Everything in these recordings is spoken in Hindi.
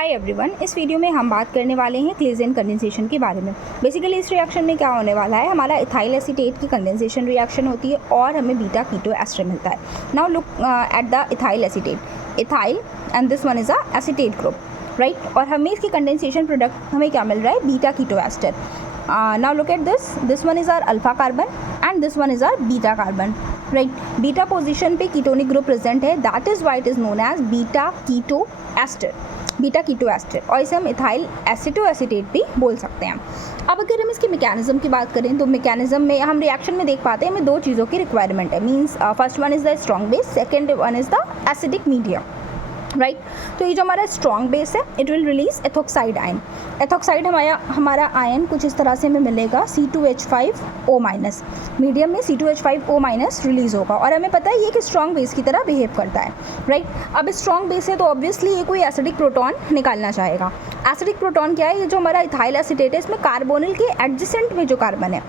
हाय एवरीवन, इस वीडियो में हम बात करने वाले हैं क्लेज़ेन कंडेंसेशन के बारे में। बेसिकली इस रिएक्शन में क्या होने वाला है, हमारा इथाइल एसीटेट की कंडेंसेशन रिएक्शन होती है और हमें बीटा कीटो एस्टर मिलता है। Now look at the ethyl acetate, ethyl and this one is a acetate group, right. और हमें इसकी कंडेंसेशन प्रोडक्ट हमें क्या मिल रहा है, beta keto ester. Now look at this one is our alpha carbon and this one is our beta carbon, right. Beta position पे कीटोनिक ग्रुप प्रेजेंट है, that is why it is known as beta keto ester, beta keto ester, और इसे हम इथाइल एसीटो एसीटेट भी बोल सकते हैं। अब अगर हम इसके मैकेनिज्म की बात करें तो मैकेनिज्म में हम रिएक्शन में देख पाते हैं हमें दो चीज़ों की रिक्वायरमेंट है। Means first one is the strong base, second one is the acidic medium, right. तो ये जो हमारा स्ट्रॉन्ग बेस है, it will release ethoxide ion. Ethoxide हमारा आयन कुछ इस तरह से हमें मिलेगा, C2H5O-। मीडियम में C2H5O- रिलीज होगा और हमें पता है ये कि स्ट्रॉन्ग बेस की तरह बिहेव करता है, राइट। अब स्ट्रॉन्ग बेस है तो ऑब्वियसली ये कोई एसिडिक प्रोटॉन निकालना चाहेगा। एसिडिक प्रोटॉन क्या है, ये जो हमारा इथाइल एसीटेट है इसमें कार्बोनिल के एडजेसेंट में जो कार्बन है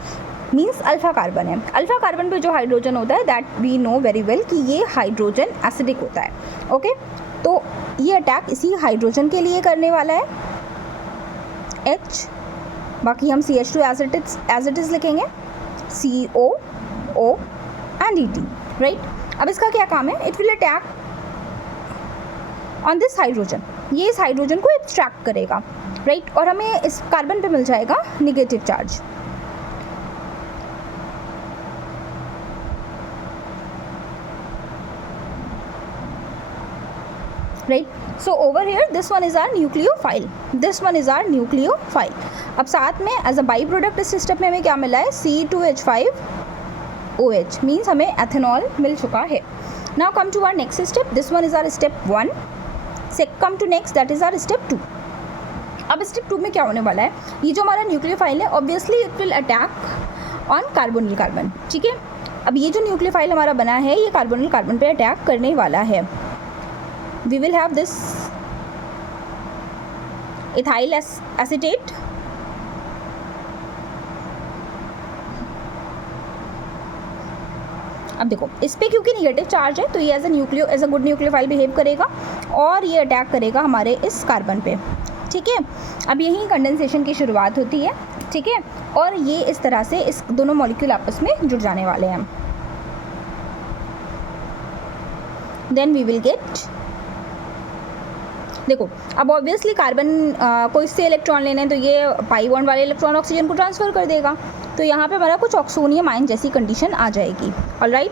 मीन्स अल्फा कार्बन है। अल्फा कार्बन पे जो हाइड्रोजन होता है that we know very well कि ये हाइड्रोजन एसिडिक होता है, ओके। तो ये अटैक इसी हाइड्रोजन के लिए करने वाला है, H, बाकी हम CH2 एज इट इज़ लिखेंगे, COO एंड ET, राइट। अब इसका क्या काम है, it will attack on this hydrogen, ये इस हाइड्रोजन को एक्सट्रैक्ट करेगा, राइट। और हमें इस कार्बन पे मिल जाएगा negative charge, right. So over here this one is our nucleophile, this one is our nucleophile. अब साथ में एज अ बाई प्रोडक्ट इस सिस्टम में हमें क्या मिला है, C2H5OH, मीन्स हमें एथेनॉल मिल चुका है। Now come to our next step, this one is our step 1, से come to next that is our step 2। अब स्टेप 2 में क्या होने वाला है, ये जो हमारा न्यूक्लियोफाइल है obviously it will attack on carbonyl carbon, ठीक है। अब ये जो न्यूक्लियोफाइल हमारा बना है ये कार्बोनिल कार्बन पे अटैक करने वाला है। We will have this ethyl acetate, अब देखो इस पे क्योंकि निगेटिव चार्ज है तो ये as a good nucleophile behave करेगा और ये अटैक करेगा हमारे इस कार्बन पे, ठीक है। अब यही कंडेंसेशन की शुरुआत होती है, ठीक है। और ये इस तरह से इस दोनों मॉलिक्यूल आपस में जुड़ जाने वाले हैं। देन वी विल गेट, देखो अब ऑब्वियसली कार्बन को इससे इलेक्ट्रॉन लेने हैं तो ये पाई बॉन्ड वाले इलेक्ट्रॉन ऑक्सीजन को ट्रांसफ़र कर देगा, तो यहाँ पे हमारा कुछ ऑक्सोनियम आयन जैसी कंडीशन आ जाएगी, ऑलराइट।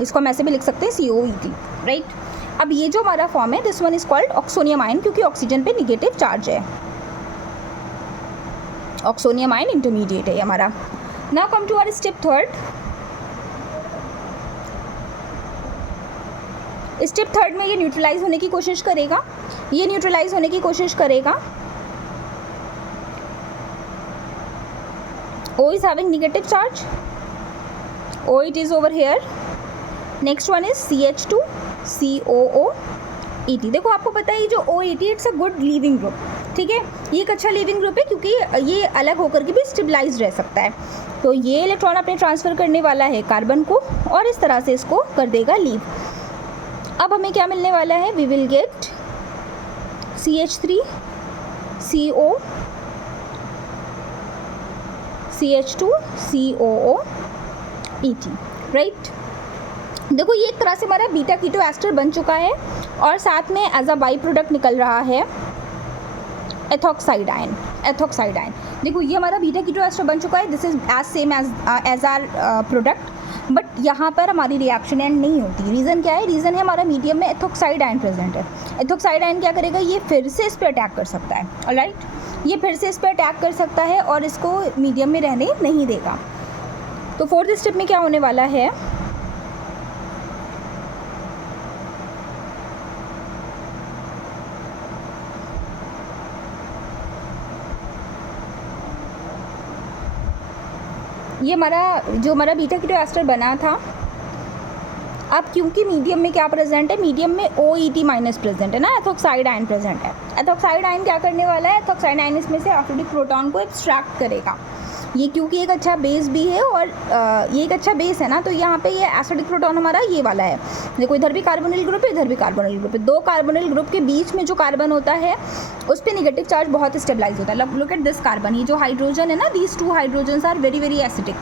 इसको हम ऐसे भी लिख सकते हैं COET, राइट। अब ये जो हमारा फॉर्म है this one is called oxonium ion, क्योंकि ऑक्सीजन पे निगेटिव चार्ज है, ऑक्सोनियम आयन इंटरमीडिएट है हमारा। Now come to our step 3rd. Step 3rd में ये न्यूट्रलाइज होने की कोशिश करेगा, ये न्यूट्रलाइज होने की कोशिश करेगा। O is having negative charge, O it is over here. Next one is CH2 COO-ET। देखो आपको पता है ये जो OET it's a good leaving group, ठीक है। ये एक अच्छा लीविंग ग्रुप है क्योंकि ये अलग होकर के भी स्टेबलाइज रह सकता है। तो ये इलेक्ट्रॉन अपने ट्रांसफ़र करने वाला है कार्बन को और इस तरह से इसको कर देगा लीव। अब हमें क्या मिलने वाला है, we will get CH3 CO CH2 COO-ET, right. देखो ये एक तरह से हमारा बीटा कीटो एस्टर बन चुका है और साथ में एज अ बाई प्रोडक्ट निकल रहा है एथोक्साइड आयन, एथोक्साइड आयन। देखो ये हमारा बीटा कीटो एस्टर बन चुका है, this is as same as our product, but यहाँ पर हमारी रिएक्शन एंड नहीं होती। रीज़न क्या है, रीज़न है हमारा मीडियम में एथोक्साइड आयन प्रेजेंट है। एथोक्साइड आयन क्या करेगा, ये फिर से इस पर अटैक कर सकता है, ऑलराइट। ये फिर से इस पर अटैक कर सकता है और इसको मीडियम में रहने नहीं देगा। तो 4th स्टेप में क्या होने वाला है, ये जो हमारा बीटा कीटो एस्टर बना था, अब क्योंकि मीडियम में क्या प्रेजेंट है, मीडियम में OET- प्रेजेंट है ना, एथोक्साइड आयन प्रेजेंट है। एथोक्साइड आयन क्या करने वाला है, एथोक्साइड आयन इसमें से एसिडिक प्रोटॉन को एक्सट्रैक्ट करेगा ये क्योंकि एक अच्छा बेस भी है और ये एक अच्छा बेस है ना, तो यहाँ पे ये एसिडिक प्रोटॉन हमारा ये वाला है। देखो इधर भी कार्बोनिल ग्रुप है, इधर भी कार्बोनिल ग्रुप है। दो कार्बोनिल ग्रुप के बीच में जो कार्बन होता है उस पर निगेटिव चार्ज बहुत स्टेबलाइज होता है। लुक एट दिस कार्बन, ये जो हाइड्रोजन है ना, these 2 hydrogens are very very acidic.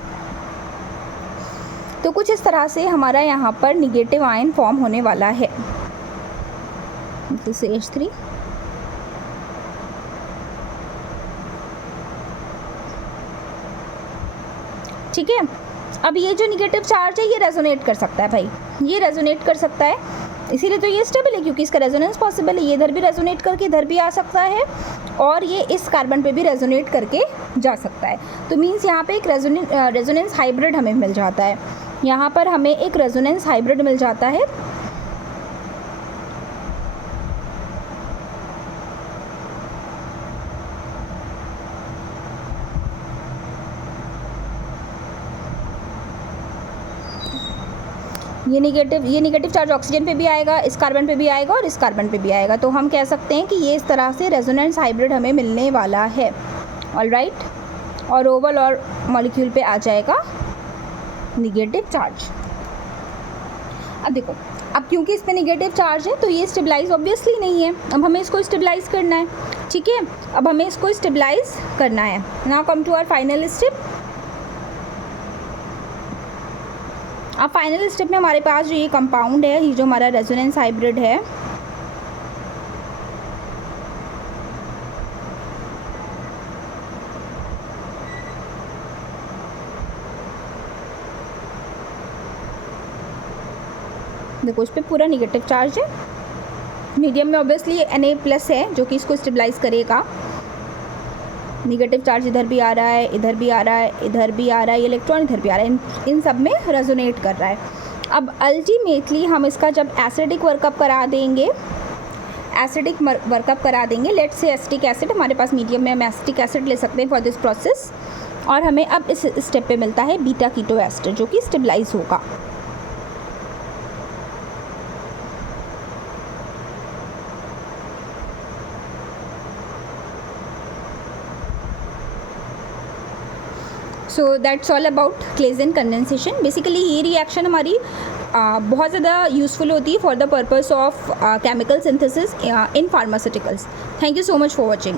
तो कुछ इस तरह से हमारा यहाँ पर निगेटिव आयन फॉर्म होने वाला है। दिस H3, ठीक है। अब ये जो निगेटिव चार्ज है ये रेजोनेट कर सकता है भाई, ये रेजोनेट कर सकता है, इसीलिए तो ये स्टेबल है क्योंकि इसका रेजोनेंस पॉसिबल है। ये इधर भी रेजोनेट करके इधर भी आ सकता है और ये इस कार्बन पे भी रेजोनेट करके जा सकता है। तो मीन्स यहाँ पे एक रेजोनेंस हाइब्रिड हमें मिल जाता है, यहाँ पर हमें एक रेजोनेंस हाइब्रिड मिल जाता है। ये निगेटिव चार्ज ऑक्सीजन पे भी आएगा, इस कार्बन पे भी आएगा और इस कार्बन पे भी आएगा। तो हम कह सकते हैं कि ये इस तरह से रेजोनेंस हाइब्रिड हमें मिलने वाला है। ऑलराइट, और ओवल और मॉलिक्यूल पे आ जाएगा निगेटिव चार्ज। अब देखो, अब क्योंकि इस पर निगेटिव चार्ज है तो ये स्टेबलाइज ऑब्वियसली नहीं है। अब हमें इसको स्टेबलाइज करना है, ठीक है। अब हमें इसको स्टेबलाइज करना है। Now come to our final step. अब फाइनल स्टेप में हमारे पास जो ये कंपाउंड है, ये जो हमारा रेजोनेंस हाइब्रिड है, देखो इस पर पूरा निगेटिव चार्ज है। मीडियम में ऑब्वियसली Na+ है जो कि इसको स्टेबलाइज करेगा। निगेटिव चार्ज इधर भी आ रहा है, इधर भी आ रहा है, इधर भी आ रहा है, इलेक्ट्रॉन इधर भी आ रहा है, इन सब में रेजोनेट कर रहा है। अब अल्टीमेटली हम इसका जब एसिडिक वर्कअप करा देंगे, लेट्स से एसिटिक एसिड, हमारे पास मीडियम में हम एसिटिक एसिड ले सकते हैं फॉर दिस प्रोसेस, और हमें अब इस स्टेप पे मिलता है बीटा कीटो एस्टर जो कि स्टेबलाइज होगा। So that's all about Claisen condensation. Basically ये रिएक्शन हमारी बहुत ज़्यादा यूज़फुल होती है for the purpose of chemical synthesis in pharmaceuticals. Thank you so much for watching.